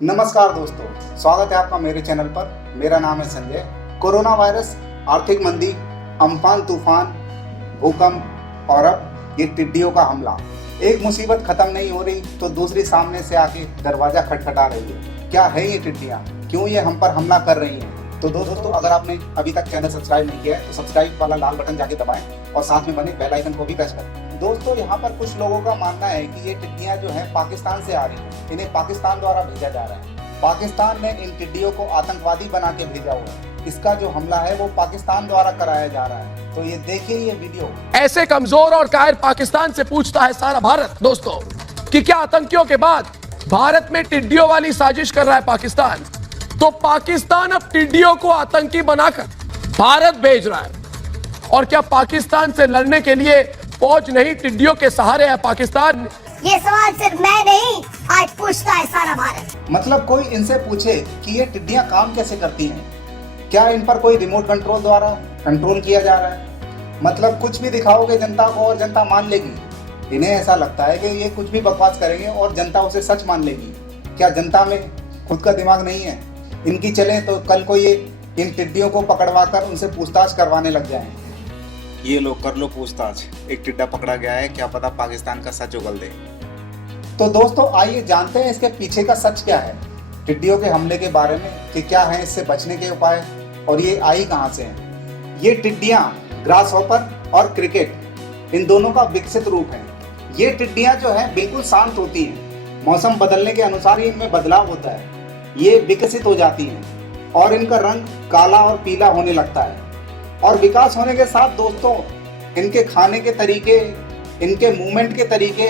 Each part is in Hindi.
नमस्कार दोस्तों, स्वागत है आपका मेरे चैनल पर। मेरा नाम है संजय। कोरोना वायरस, आर्थिक मंदी, अम्फान तूफान, भूकंप और अब ये टिड्डियों का हमला। एक मुसीबत खत्म नहीं हो रही तो दूसरी सामने से आके दरवाजा खटखटा रही है। क्या है ये टिड्डियाँ? क्यों ये हम पर हमला कर रही हैं? तो दोस्तों, अगर आपने अभी तक चैनल सब्सक्राइब नहीं किया है तो सब्सक्राइब वाला लाल बटन जाके दबाएं और साथ में बने बेल आइकन को भी प्रेस करें। दोस्तों, यहाँ पर कुछ लोगों का मानना है कि ये टिड्डियाँ जो हैं पाकिस्तान से आ रही हैं, इन्हें पाकिस्तान द्वारा भेजा जा रहा है। पाकिस्तान ने इन टिड्डियों को आतंकवादी बना के भेजा हुआ है। इसका जो हमला है वो पाकिस्तान द्वारा कराया जा रहा है। तो ये देखिए ये वीडियो। ऐसे कमजोर और कायर पाकिस्तान से पूछता है सारा भारत दोस्तों कि क्या आतंकियों के बाद भारत में टिड्डियों वाली साजिश कर रहा है पाकिस्तान? तो पाकिस्तान अब टिड्डियों को आतंकी बनाकर भारत भेज रहा है। और क्या पाकिस्तान से लड़ने के लिए फौज नहीं, टिड्डियों के सहारे है पाकिस्तान? ये सवाल सिर्फ मैं नहीं, आज पूछता है सारा भारत। मतलब कोई इनसे पूछे कि ये टिड्डियां काम कैसे करती हैं? क्या इन पर कोई रिमोट कंट्रोल द्वारा कंट्रोल किया जा रहा है? मतलब कुछ भी दिखाओगे जनता को और जनता मान लेगी। इन्हें ऐसा लगता है कि ये कुछ भी बकवास करेंगे और जनता उसे सच मान लेगी। क्या जनता में खुद का दिमाग नहीं है? इनकी चले तो कल को ये इन टिड्डियों को पकड़वा कर उनसे पूछताछ करवाने लग जाएं। ये लोग कर लो पूछताछ। एक टिड्डा पकड़ा गया है, क्या पता पाकिस्तान का सच उगल दे। तो दोस्तों, आइए जानते हैं इसके पीछे का सच क्या है, टिड्डियों के हमले के बारे में, कि क्या है इससे बचने के उपाय और ये आई कहां से हैं। ये टिड्डियां ग्रास हॉपर और क्रिकेट, इन दोनों का विकसित रूप है। ये टिड्डियां जो है बिल्कुल शांत होती हैं। मौसम बदलने के अनुसार ही इनमें बदलाव होता है। ये विकसित हो जाती हैं और इनका रंग काला और पीला होने लगता है। और विकास होने के साथ दोस्तों, इनके खाने के तरीके, इनके मूवमेंट के तरीके,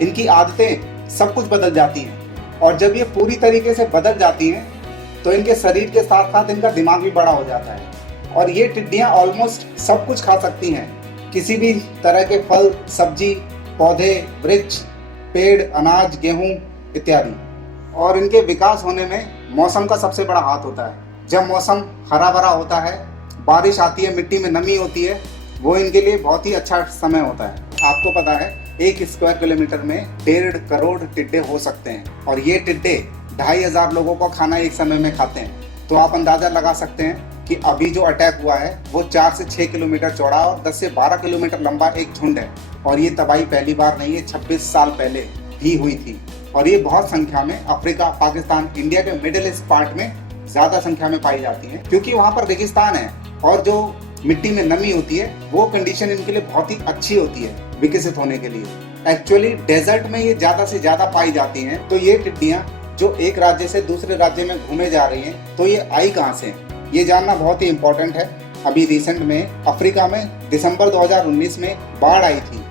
इनकी आदतें सब कुछ बदल जाती हैं। और जब ये पूरी तरीके से बदल जाती हैं तो इनके शरीर के साथ साथ इनका दिमाग भी बड़ा हो जाता है। और ये टिड्डियाँ ऑलमोस्ट सब कुछ खा सकती हैं, किसी भी तरह के फल, सब्जी, पौधे, वृक्ष, पेड़, अनाज, गेहूँ इत्यादि। और इनके विकास होने में मौसम का सबसे बड़ा हाथ होता है। जब मौसम हरा भरा होता है, बारिश आती है, मिट्टी में नमी होती है, वो इनके लिए बहुत ही अच्छा समय होता है। आपको पता है 1 स्क्वायर किलोमीटर में 1.5 करोड़ टिड्डे हो सकते हैं। और ये टिड्डे 2,500 लोगों को खाना एक समय में खाते हैं। तो आप अंदाजा लगा सकते हैं कि अभी जो अटैक हुआ है वो 4 से 6 किलोमीटर चौड़ा और 10 से 12 किलोमीटर लंबा एक झुंड है। और ये तबाही पहली बार नहीं है, 26 साल पहले भी हुई थी। और ये बहुत संख्या में अफ्रीका, पाकिस्तान, इंडिया के मिडिल ईस्ट पार्ट में ज्यादा संख्या में पाई जाती है, क्योंकि वहाँ पर रेगिस्तान है और जो मिट्टी में नमी होती है वो कंडीशन इनके लिए बहुत ही अच्छी होती है विकसित होने के लिए। एक्चुअली डेजर्ट में ये ज्यादा से ज्यादा पाई जाती हैं। तो ये टिड्डियां जो एक राज्य से दूसरे राज्य में घूमे जा रही हैं, तो ये आई कहां से, ये जानना बहुत ही इम्पोर्टेंट है। अभी रिसेंट में अफ्रीका में दिसंबर 2019 में बाढ़ आई थी,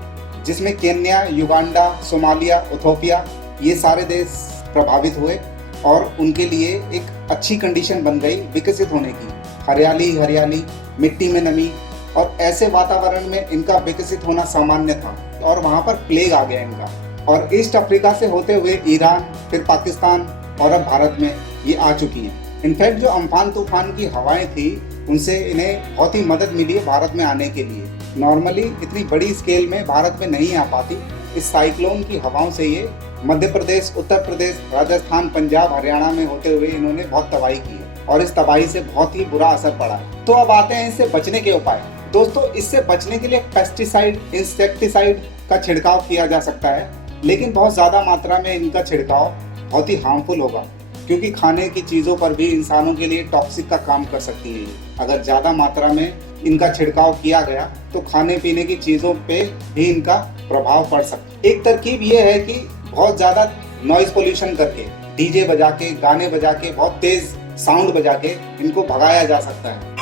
जिसमें केन्या, युगांडा, सोमालिया, इथोपिया, ये सारे देश प्रभावित हुए। और उनके लिए एक अच्छी कंडीशन बन गई विकसित होने की। हरियाली हरियाली, मिट्टी में नमी, और ऐसे वातावरण में इनका विकसित होना सामान्य था। और वहाँ पर प्लेग आ गया इनका। और ईस्ट अफ्रीका से होते हुए ईरान, फिर पाकिस्तान और अब भारत में ये आ चुकी हैं। इनफैक्ट जो अम्फान तूफान की हवाएं थी, उनसे इन्हें बहुत ही मदद मिली है भारत में आने के लिए। नॉर्मली इतनी बड़ी स्केल में भारत में नहीं आ पाती। इस साइक्लोन की हवाओं से ये मध्य प्रदेश, उत्तर प्रदेश, राजस्थान, पंजाब, हरियाणा में होते हुए इन्होंने बहुत तबाही की है। और इस तबाही से बहुत ही बुरा असर पड़ा है। तो अब आते हैं इससे बचने के उपाय। दोस्तों, इससे बचने के लिए पेस्टिसाइड, इंसेक्टिसाइड का छिड़काव किया जा सकता है, लेकिन बहुत ज़्यादा मात्रा में इनका छिड़काव बहुत ही हार्मफुल होगा, क्योंकि खाने की चीज़ों पर भी इंसानों के लिए टॉक्सिक का काम कर सकती है। अगर ज़्यादा मात्रा में इनका छिड़काव किया गया तो खाने पीने की चीज़ों पे भी इनका प्रभाव पड़ सकता है। एक तरकीब ये है कि बहुत ज़्यादा नॉइज़ पोल्यूशन करके, डीजे बजा के, गाने बजा के, बहुत तेज़ साउंड बजा के इनको भगाया जा सकता है।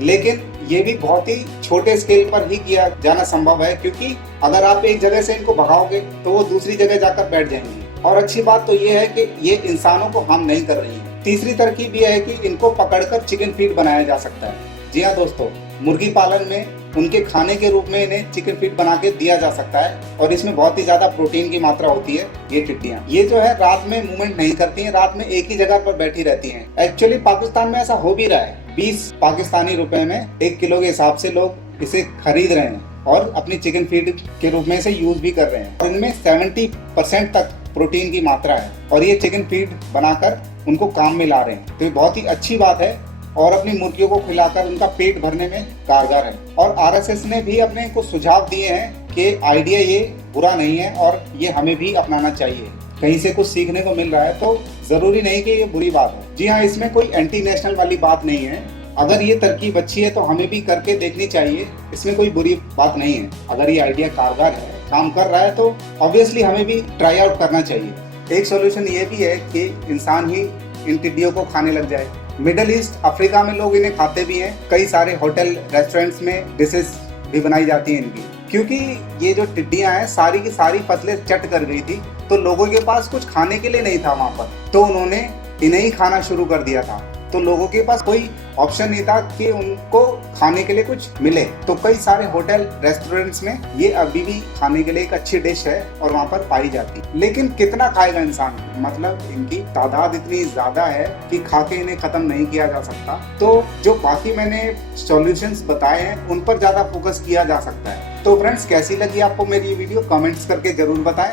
लेकिन ये भी बहुत ही छोटे स्केल पर ही किया जाना संभव है, क्योंकि अगर आप एक जगह से इनको भगाओगे तो वो दूसरी जगह जाकर बैठ जाएंगी। और अच्छी बात तो ये है कि ये इंसानों को हार्म नहीं कर रही है। तीसरी तरकीब ये है कि इनको पकड़कर चिकन फीड बनाया जा सकता है। जी हाँ दोस्तों, मुर्गी पालन में उनके खाने के रूप में इन्हें चिकन फीड बना के दिया जा सकता है। और इसमें बहुत ही ज्यादा प्रोटीन की मात्रा होती है। ये टिड्डियां ये जो है रात में मूवमेंट नहीं करती हैं, रात में एक ही जगह पर बैठी रहती हैं। एक्चुअली पाकिस्तान में ऐसा हो भी रहा है। 20 पाकिस्तानी रुपए में 1 किलो के हिसाब से लोग इसे खरीद रहे हैं और अपनी चिकन फीड के रूप में इसे यूज भी कर रहे हैं। और इनमें 70% तक प्रोटीन की मात्रा है और ये चिकन फीड बनाकर उनको काम में ला रहे हैं। तो ये बहुत ही अच्छी बात है और अपनी मुर्गियों को खिलाकर उनका पेट भरने में कारगर है। और आरएसएस ने भी अपने कुछ सुझाव दिए हैं कि आइडिया ये बुरा नहीं है और ये हमें भी अपनाना चाहिए। कहीं से कुछ सीखने को मिल रहा है तो जरूरी नहीं कि ये बुरी बात है। जी हाँ, इसमें कोई एंटी नेशनल वाली बात नहीं है। अगर ये तरकीब अच्छी है तो हमें भी करके देखनी चाहिए, इसमें कोई बुरी बात नहीं है। अगर ये आइडिया कारगर है, काम कर रहा है तो ऑब्वियसली हमें भी ट्राई आउट करना चाहिए। एक सॉल्यूशन ये भी है कि इंसान ही इन टिड्डियों को खाने लग जाए। मिडल ईस्ट, अफ्रीका में लोग इन्हें खाते भी हैं। कई सारे होटल रेस्टोरेंट्स में डिशेस भी बनाई जाती हैं इनकी, क्योंकि ये जो टिड्डियां हैं सारी की सारी फसलें चट कर गई थी तो लोगों के पास कुछ खाने के लिए नहीं था वहां पर, तो उन्होंने इन्हें ही खाना शुरू कर दिया था। तो लोगों के पास कोई ऑप्शन नहीं था कि उनको खाने के लिए कुछ मिले। तो कई सारे होटल रेस्टोरेंट्स में ये अभी भी खाने के लिए एक अच्छी डिश है और वहाँ पर पाई जाती है। लेकिन कितना खाएगा इंसान, मतलब इनकी तादाद इतनी ज्यादा है कि खा के इन्हें खत्म नहीं किया जा सकता। तो जो बाकी मैंने सॉल्यूशंस बताए हैं उन पर ज्यादा फोकस किया जा सकता है। तो फ्रेंड्स, कैसी लगी आपको मेरी ये वीडियो, कमेंट्स करके जरूर बताएं।